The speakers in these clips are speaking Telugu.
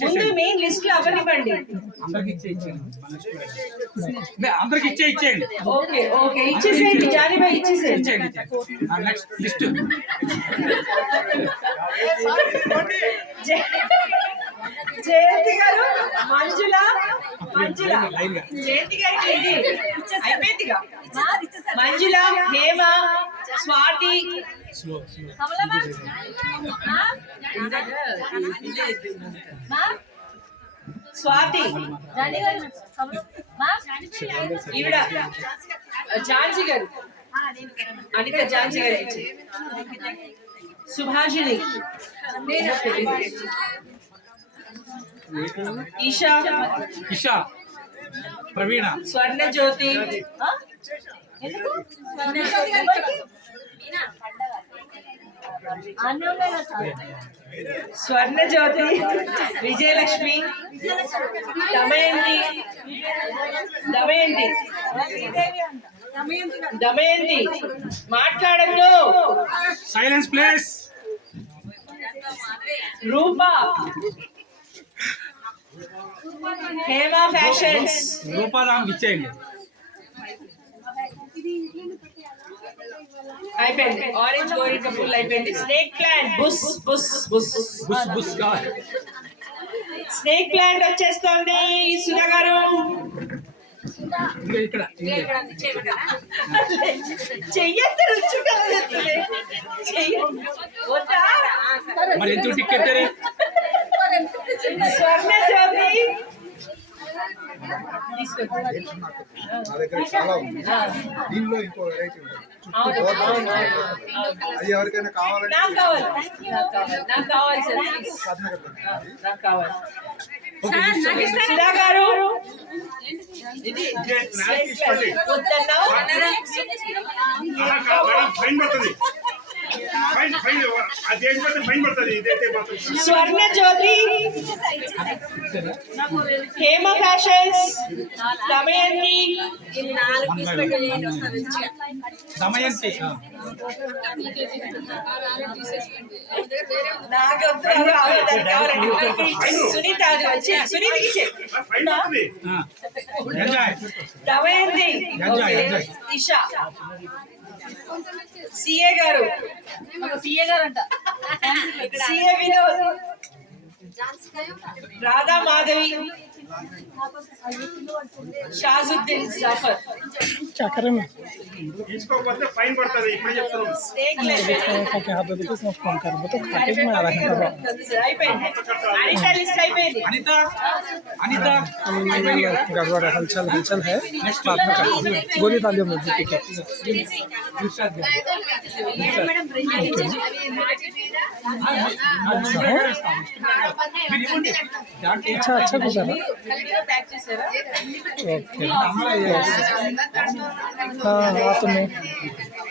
ముందు మెయిన్ లిస్ట్లో అవనివ్వండి అందరికి ఇచ్చే ఇచ్చేయండి. అందరికి ఇచ్చే ఇచ్చేయండి. ఓకే ఓకే ఇచ్చేసేయండి జానీబాయ్ ఇచ్చేసేయండి. ఇచ్చేయండి నెక్స్ట్ లిస్ట్ జయంతి గారు మంజుల మంజుల. జయంతి గారికి ఇది. అయిపోయిందిగా. మంజుల హేమ స్వాతి. స్వాతి. ఈవిడ ఝాన్సీ గారు. అనిత ఝాన్సీ గారు సుభాషిణి. ఈషా ఇషా ప్రవీణ. స్వర్ణ జ్యోతి స్వర్ణ జ్యోతి విజయలక్ష్మి దమయంతి. దమయంతి. దమయంతి మాట్లాడద్దు. Silence please Rupa. Hema Fashions Ruparam ఇచ్చేయండి. అయిపోయింది. ఆరెంజ్ గోరింక ఫుల్ అయిపోయింది. స్నేక్ ప్లాంట్ బుస్ బుస్ బుస్. బుస్ బుస్ కావాలి. స్నేక్ ప్లాంట్ వచ్చేస్తోంది. సుధా గారు. ఇక్కడ. చెయ్యొద్దు. వద్దా? మరి ఎంత టికెట్ స్వర్ణ జ్యోతి తీసుకో. నా దగ్గర చాలా ఉంది దీనిలో ఇంకో వెరైటీ ఉంది చుట్టూ. అది ఎవరికైనా కావాలంటే నాకు కావాలి స్వర్ణ జ్యోతి హేమ ఫ్యాషన్స్ దమయంతి. దమయంతి. సునీత సునీతకి దమయంతి. ఇషా సిఏ గారు. సీఏ గారు అంట సిఏ వినోద్. రాధా మాధవి. షాజుద్దీన్ జఫర్ తీసుకోకపోతే ఫైన్ పడుతుంది ఇప్పుడు చెప్తున్నాం స్నేక్ అయిపోయింది అనిత లిస్ట్ అయిపోయింది అనిత అనిత అయిపోయింది కదా गड़बड़ है हलचल हलचल है నెక్స్ట్ बाद में कर गोली डालियो मुझे ठीक है अच्छा अच्छा गुजरा ఓకే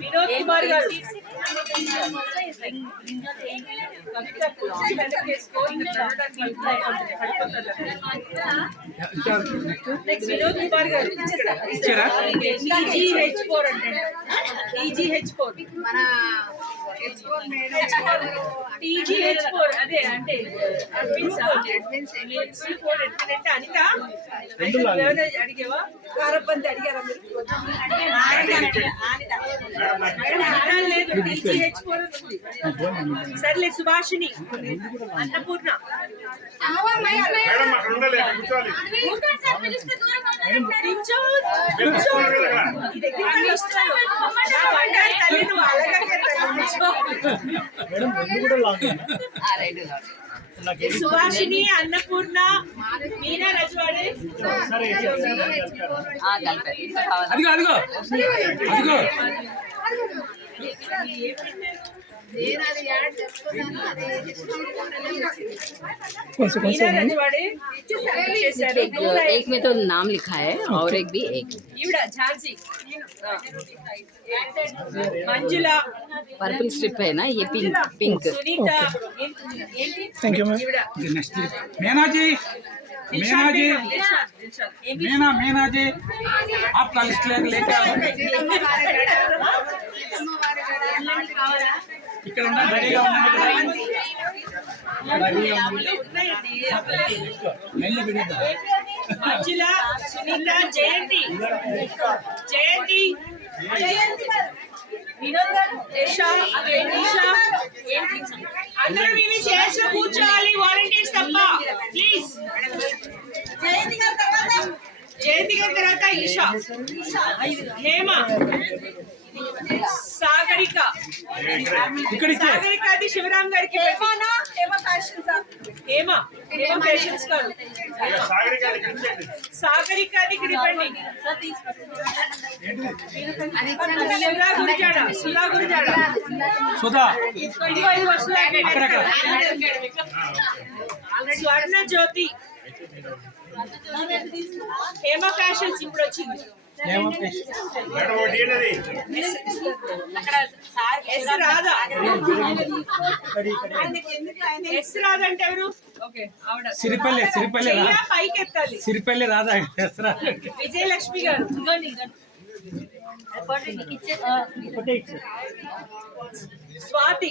వినోద్ కుమార్ గారు. నెక్స్ట్ వినోద్ కుమార్ గారు ఇచ్చారా? ఈజీహెచ్ ఫోర్ అంటే. ఈజీహెచ్ ఫోర్ ఫోర్ అదే అంటే అనిత? అడిగేవా? అడిగారా మీరు? టీజీహెచ్ ఫోర్ సర్లే సుభాషిణి అన్నపూర్ణ. మేడం సుభాషిణి అన్నపూర్ణ మీనా రజవాడే. అదిగో అదిగో. అదిగో. एक में तो नाम लिखा है और एक भी एक मंजुला पर्पल स्ट्रिप है ना ये pink pink thank you ma'am Maina ji Mena ji Mena मेना जी आपका लिस्ट लेकर ఇక్కడ ఉండండి రెడీగా ఉండండి ఇక్కడ రెడీగా ఉండండి ఉన్నాయండి. మెల్లి బిడిద్దాం మంజుల సునీత జయంతి. జయంతి. వినోద్ గారు యశా నిషా అందరూ చేసిన కూర్చోవాలి వాలంటీర్స్ తప్ప. ప్లీజ్. జయంతి గారి తర్వాత ఈషా. హేమ. సాగరిక. ఇక్కడ ఇచ్చే సాగరికది శివరామ్ గారికి హేమ హేమ. పేషెంట్స్ గారు సాగరికాలు ఇచ్చేయండి. సాగరికది ఇక్కడ ఇవ్వండి. సుధా గురిజాడ సుధా గురిజాడ సుధా. ఇదిగో ఇది వస్తుంది అక్కడక్కడ. స్వర్ణ జ్యోతి హేమ ఫ్యాషన్స్ ఇప్పుడు వచ్చింది. రాధా. రాధా. అంటే ఎవరు ఓకే ఆవిడ సిరిపల్లి సిరిపల్లి రా చెయ్య పైకి ఎత్తాలి సిరిపల్లి రాదా దసరా విజయలక్ష్మి గారు స్వాతి.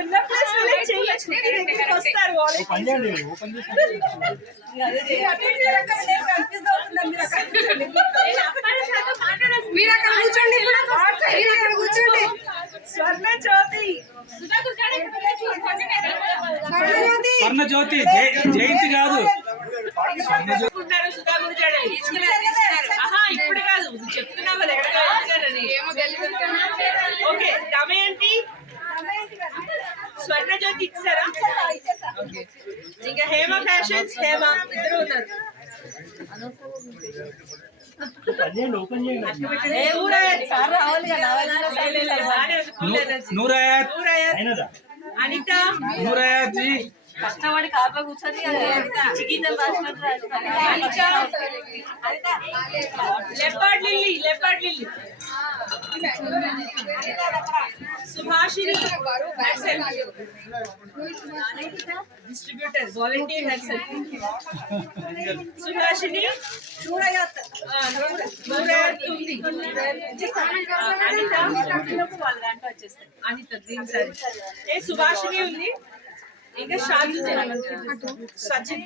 ఉన్న ప్లేస్ చేయొచ్చు? వస్తారు వాళ్ళు మీరు అక్కడ కూర్చోండి. మీరు అక్కడ కూర్చోండి స్వర్ణ జ్యోతి స్వర్ణ జ్యోతి జయ- జయంతి కాదు. ఇప్పుడు కాదు. నువ్వు చెప్తున్నావు కదా ఎక్కడ ఓకే దమయంతి జ్యోతి ఇచ్చారా. ఇంకా హేమ ఫ్యాషన్స్ హేమ ఇద్దరు ఉన్నారు. నూరాయత్. అనిత? నూరాయత్ జీ కష్టపడి కార్లో కూర్చొని చికెన్ రాసినట్టు Anitha leopard lily leopard lily Subhashini distributor volunteer help Subhashini ఆ, నూరయత్ ఉంది ఆ, అనిత వాళ్ళ దాంట్లో వచ్చేస్తాయి అనిత గ్రీన్ సారీ ఏ సుభాషిని ఉంది ఇంకా షాజీ సచిన్